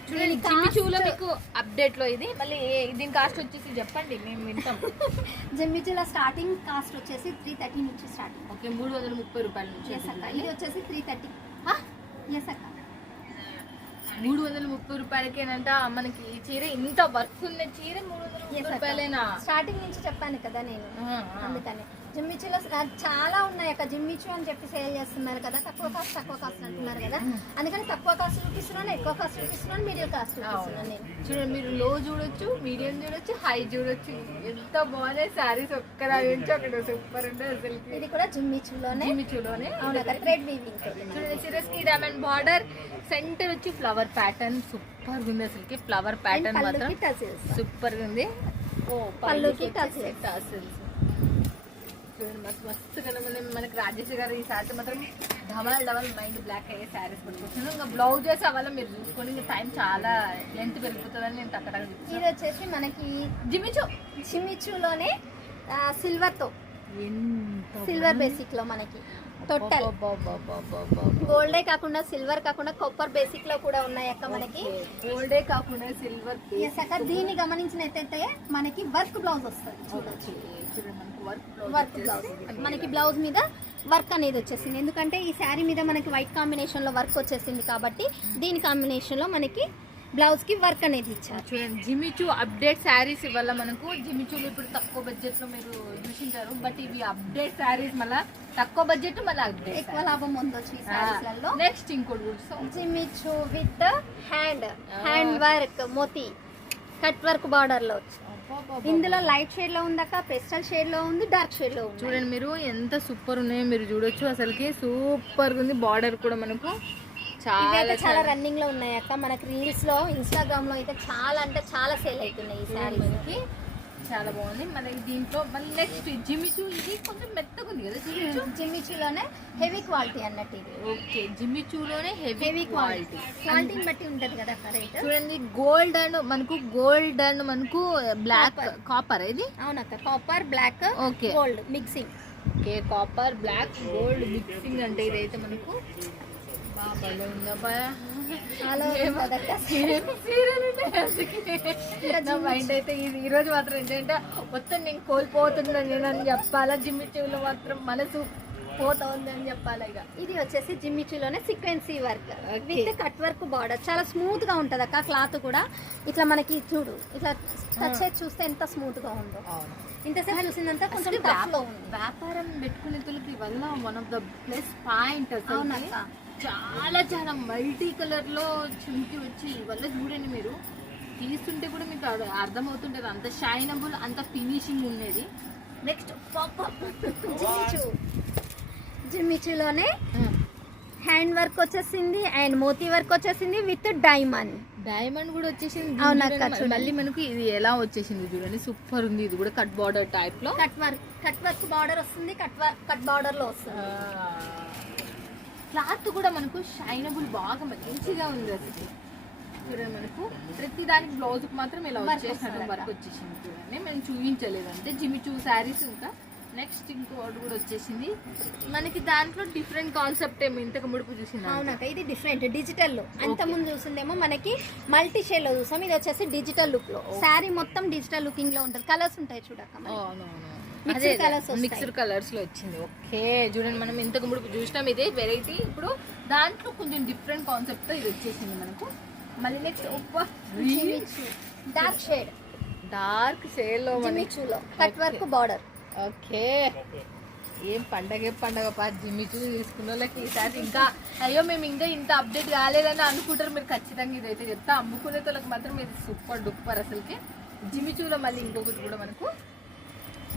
చూడండి, జిమిచూలో మీకు అప్డేట్ లో ఇది. మళ్ళీ దీని కాస్ట్ వచ్చేసి చెప్పండి, మేము వింటాం. జిమిచూలో స్టార్టింగ్ కాస్ట్ వచ్చేసి 330 నుంచి స్టార్టింగ్. ఓకే, 330 రూపాయల నుంచి. ఇది వచ్చేసి 330. ఎస్ అక్క, 330 రూపాయలకేనంట మనకి ఈ చీర. ఇంత వర్క్ ఉన్న చీర 330 రూపాయలేనా? స్టార్టింగ్ నుంచి చెప్పాను కదా నేను, అందుకని. జిమ్మిచూలో చాలా ఉన్నాయి అక్క. జిమ్మిచూ అని చెప్పి సేల్ చేస్తున్నారు కదా, తక్కువ కాస్ట్ అంటున్నారు కదా, అందుకని తక్కువ కాస్ట్ చూపిస్తున్నాను, ఎక్కువ కాస్ట్ చూపిస్తున్నాను, మీడియం కాస్ట్ చూపిస్తున్నాను నేను. చూడండి, మీరు లో చూడొచ్చు, మీడియం చూడొచ్చు, హై చూడొచ్చు. ఎంత బాగున్నాయి శారీస్. ఒక్కదా నుంచి ఒకటి సూపర్ ఉండే అసలు. ఇది కూడా జిమ్మిచూలోనే. అవునక్క, థ్రెడ్ వీవింగ్. చూడండి, సిరస్ కి డైమండ్ బార్డర్, సెంటర్ వచ్చి ఫ్లవర్ ప్యాటర్న్. సూపర్ ఉంది అసలుకి. ఫ్లవర్ ప్యాటర్న్ మాత్రం సూపర్ ఉంది. పళ్ళుకి టసల్స్. చూడండి, మస్తు కనుక మనకి రాజేష్ గారు ఈ శారీ మాత్రం డబల్ మైండ్ బ్లాక్ అయ్యే శారీస్ పట్టుకొచ్చాను. ఇంకా బ్లౌజెస్ అవ్వాలి మీరు చూసుకొని. ఇంకా టైం చాలా లెంత్ పెరిగిపోతుందని నేను తక్కువ. ఇది వచ్చేసి మనకి జిమిచూలోనే సిల్వర్ బేసిక్ లో మనకి టోటల్ గోల్డే కాకుండా సిల్వర్ కాకుండా కాపర్ బేసిక్ లో కూడా ఉన్నాయి అక్క మనకి. గోల్డే కాకుండా సిల్వర్. దీన్ని గమనించినట్టయితే మనకి వర్క్ బ్లౌజ్ వస్తుంది. చూడొచ్చు, వర్క్ బ్లౌజ్ మనకి బ్లౌజ్ మీద వర్క్ అనేది వచ్చేసింది. ఎందుకంటే ఈ శారీ మీద మనకి వైట్ కాంబినేషన్ లో వర్క్ వచ్చేసింది కాబట్టి దీని కాంబినేషన్ లో మనకి బ్లౌజ్ కి వర్క్ అనేది ఇచ్చారు. చూడండి, జిమిచూ అప్డేట్ శారీస్ ఇవాళ మనకు. జిమిచూలు ఇప్పుడు తక్కువ బడ్జెట్ లో మీరు చూసింటారు, బట్ ఇవి అప్డేట్ శారీస్. మళ్ళీ తక్కువ బడ్జెట్, మళ్ళీ అప్డేట్, ఎక్కువ లాభం పొందొచ్చు ఈ శారీస్లలో. నెక్స్ట్ ఇంకోటి జిమిచూ విత్ హ్యాండ్ వర్క్, మోతీ కట్ వర్క్ బార్డర్ లో వచ్చి. ఇందులో లైట్ షేడ్ లో ఉందాక, పెస్టల్ షేడ్ లో ఉంది, డార్క్ షేడ్ లో ఉంది. చూడండి, మీరు ఎంత సూపర్ ఉన్నాయో మీరు చూడొచ్చు. అసలుకి సూపర్ ఉంది. బార్డర్ కూడా మనకు చాలా రన్నింగ్ లో ఉన్నాయి అక్క. మనకి రీల్స్ లో, ఇన్స్టాగ్రామ్ లో అయితే చాలా అంటే చాలా సేల్ అవుతున్నాయి ఈ శారీస్. చాలా బాగుంది. మనకి దీంట్లో మళ్ళీ నెక్స్ట్ జిమిచూ. ఇది కొంచెం మెత్తగా ఉంది కదా జిమిచూలోనే హెవీ క్వాలిటీ అన్నట్టు ఇది. ఓకే, జిమిచూలోనే హెవీ క్వాలిటీ. క్వాలిటీని బట్టి ఉంటది కదా రేట్. చూడండి, గోల్డ్ అండ్ మనకు బ్లాక్ కాపర్. ఇది అవునక్క, copper black okay gold mixing. Okay, copper black gold mixing అంటే ఇదైతే మనకు మైండ్ అయితే ఇది ఈ రోజు మాత్రం ఏంటంటే మొత్తం నేను కోల్పోతున్నాను నేను చెప్పాలా. జిమ్మిచూలో మాత్రం మనసు పోతా ఉంది అని చెప్పాలి. ఇక ఇది వచ్చేసి జిమ్మిచూలోనే sequence work with cut work border. చాలా స్మూత్ గా ఉంటది అక్క. క్లాత్ కూడా ఇట్లా మనకి చూడు, ఇట్లా టచ్ చేసి చూస్తే ఎంత స్మూత్ గా ఉందో. ఇంతసేపు చూసిందంతా కొంచెం వ్యాపారం పెట్టుకునే తొలికి వల్ల one of the plus point. చాలా చాలా మల్టీ కలర్ లో చుంకి వచ్చి వల్ల చూడండి, మీరు తీస్తుంటే కూడా మీకు అర్థమవుతుంటది. అంత షైనబుల్, అంత ఫినిషింగ్ ఉండేది. నెక్స్ట్ జిమ్మిచూలోనే హ్యాండ్ వర్క్ వచ్చేసింది అండ్ మోతీ వర్క్ వచ్చేసింది విత్ డైమండ్ కూడా వచ్చేసింది. అవునక్క, మళ్ళీ మనకి ఇది ఎలా వచ్చేసింది చూడండి, సూపర్ ఉంది. ఇది కూడా కట్ బార్డర్ టైప్ లో కట్ వర్క్ బార్డర్ వస్తుంది. కట్ బార్డర్ లో వస్తుంది. క్లాత్ కూడా మనకు షైనబుల్ బాగా మంచిగా ఉంది. అసలు చూడండి, మనకు ప్రతి దానికి బ్లౌజ్ మాత్రం ఇలా Work వచ్చేసినట్టు వస్తుంది వర్క్ వచ్చేసింది చూడండి. మేము చూపించలేదు అంటే జిమ్మి చూ శారీస్. ఇంకా నెక్స్ట్ ఇంకోటి కూడా వచ్చేసింది మనకి. దాంట్లో డిఫరెంట్ కాన్సెప్ట్ ఏమో ఇంతకు ముడుపు చూసింది. అవునక్క, ఇది డిఫరెంట్ డిజిటల్ లో. అంత ముందు చూసిందేమో మనకి మల్టీ షేడ్ లో చూసాం, ఇది వచ్చేసి డిజిటల్ లుక్ లో. శారీ మొత్తం డిజిటల్ లుకింగ్ లో ఉంటుంది. కలర్స్ ఉంటాయి చూడక్క, మిక్స్డ్ కలర్స్ లో వచ్చింది. ఓకే చూడండి, మనం ఇంతకు ముడుపు చూసినాం ఇదే వెరైటీ. ఇప్పుడు దాంట్లో కొంచెం డిఫరెంట్ కాన్సెప్ట్ తో ఇది వచ్చేసింది మనకు. మళ్ళీ next dark shade, dark shade లో జిమ్మిచూలో కట్ వర్క్ బార్డర్. ఓకే, ఏం పండగ జిమ్మిచూ తీసుకున్న వాళ్ళకి ఈసారి ఇంకా అయ్యో మేము ఇంకా ఇంత అప్డేట్ కాలేదని అనుకుంటారు మీరు. ఖచ్చితంగా ఇదైతే చెప్తా, అమ్ముకునే వాళ్ళకి మాత్రం ఇది సూపర్ డూపర్ అసలుకి. జిమ్మిచూలో మళ్ళీ ఇంకొకటి కూడా మనకు.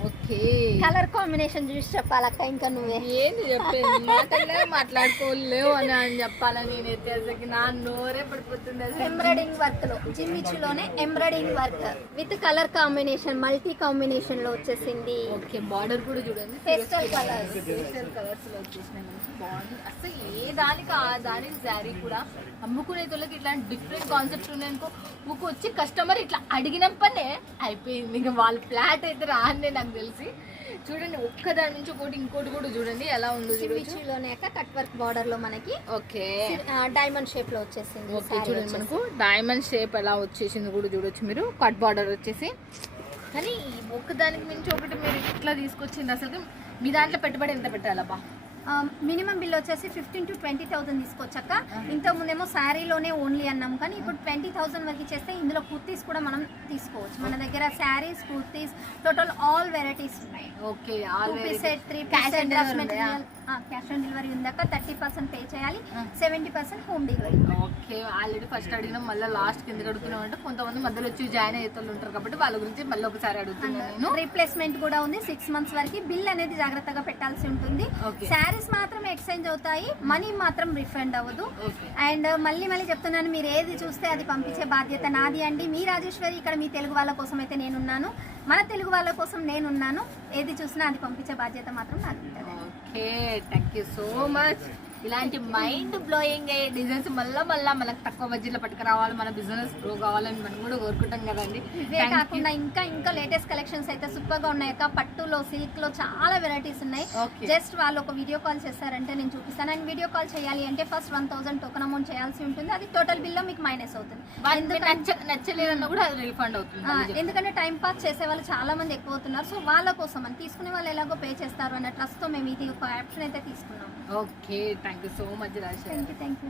ఓకే, కలర్ కాంబినేషన్ చూసి చెప్పాలక్క ఇంకా నువ్వే. ఏంటి చెప్పేది, మాటలే మాట్లాడుకోలేవు అని చెప్పాలా నేనైతే. అసలు నా నోరే పడిపోతుంది. ఎంబ్రాయిడింగ్ వర్క్ లో, జిమ్మిచూలోనే embroidering work with colour combination, multi combination లో వచ్చేసింది. ఓకే, బార్డర్ కూడా చూడండి, పేస్టల్ కలర్స్ లో వచ్చేసినాయి మనకి. బాగుంది అసలు. ఏ దానికి ఆ దానికి శారీ కూడా అమ్ముకునే వాళ్ళకి ఇట్లాంటి డిఫరెంట్ కాన్సెప్ట్స్ ఉన్నాయనుకో, వచ్చి కస్టమర్ ఇట్లా అడిగినప్పనే అయిపోయింది. ఇంకా వాళ్ళ ఫ్లాట్ అయితే రానే నాకు తెలిసి. చూడండి, ఒక్కదాని నుంచి ఒకటి ఇంకోటి కూడా చూడండి ఎలా ఉందో. జిమ్మిచూలోనే కట్ వర్క్ బార్డర్ లో మనకి ఓకే డైమండ్ షేప్ లో వచ్చేసింది. ఓకే చూడండి, మనకు డైమండ్ షేప్ ఎలా వచ్చేసింది కూడా చూడొచ్చు మీరు. కట్ బార్డర్ వచ్చేసి, కానీ ఒక్కదానికి మించి ఒకటి మీరు ఇట్లా తీసుకొచ్చింది. అసలు మీ దాంట్లో పెట్టుబడి ఎంత పెట్టాలబ్బా? మినిమం బిల్ వచ్చేసి 15,000 to 20,000 తీసుకొచ్చాక. ఇంతకు ముందేమో శారీలోనే ఓన్లీ అన్నాం, కానీ ఇప్పుడు 20,000 వరకు చేస్తే ఇందులో కుర్తీస్ కూడా మనం తీసుకోవచ్చు. మన దగ్గర saris, kurtis, total all varieties ఉన్నాయి. Okay, 2 piece set, 3 piece set, dress material. Cash on delivery ఉందాక 30% పే చేయాలి, 70% home delivery. Okay, already first అడిగినాం, మళ్ళీ లాస్ట్ కింద అడుగుతున్నాం అంటే కొంతమంది మధ్యలో వచ్చి జాయిన్ అయ్యేవాళ్ళు ఉంటారు కాబట్టి వాళ్ళ గురించి మళ్ళీ ఒకసారి అడుగుతున్నాను. రీప్లేస్మెంట్ కూడా ఉంది 6 months వరకు. బిల్ అనేది జాగ్రత్తగా పెట్టాల్సి ఉంటుంది. శారీస్ మాత్రం ఎక్స్చేంజ్ అవుతాయి, మనీ మాత్రం రిఫండ్ అవ్వదు. అండ్ మళ్ళీ చెప్తున్నాను, మీరు ఏది చూస్తే అది పంపించే బాధ్యత నాది అండి. మీ రాజేశ్వరి ఇక్కడ మీ తెలుగు వాళ్ళ కోసం అయితే నేనున్నాను, మన తెలుగు వాళ్ళ కోసం నేనున్నాను. ఏది చూసినా అది పంపించే బాధ్యత మాత్రం నాది ఉంటుంది. Okay, thank you so much. ఇలాంటి మైండ్ బ్లోయింగ్ డిజైన్స్ మళ్ళీ మనకు తక్కువ బడ్జెట్లో పట్టుకురావాలి, మన బిజినెస్ గ్రో కావాలని మనం కూడా కోరుకుంటాం కదండి. ఇవే కాకుండా ఇంకా లేటెస్ట్ కలెక్షన్స్ అయితే సూపర్ గా ఉన్నాయి. పట్టులో, సిల్క్ లో చాలా వెరైటీస్ ఉన్నాయి. జస్ట్ వాళ్ళు ఒక వీడియో కాల్ చేస్తారంటే నేను చూపిస్తాను. అండ్ వీడియో కాల్ చేయాలి అంటే ఫస్ట్ 1,000 టోకెన్ అమౌంట్ చేయాల్సి ఉంటుంది. అది టోటల్ బిల్ లో మీకు మైనస్ అవుతుంది. నచ్చలేదన్నా కూడా అది రీఫండ్ అవుతుంది. ఎందుకంటే టైం పాస్ చేసే వాళ్ళు చాలా మంది ఎక్కువ అవుతున్నారు. సో వాళ్ళ కోసం అని తీసుకునే వాళ్ళు ఎలాగో పే చేస్తారు అన్న ట్రస్ట్ తో మేము ఇది ఒక ఆప్షన్ అయితే తీసుకున్నాం. Okay, thank you so much Rajeshwari. Thank you.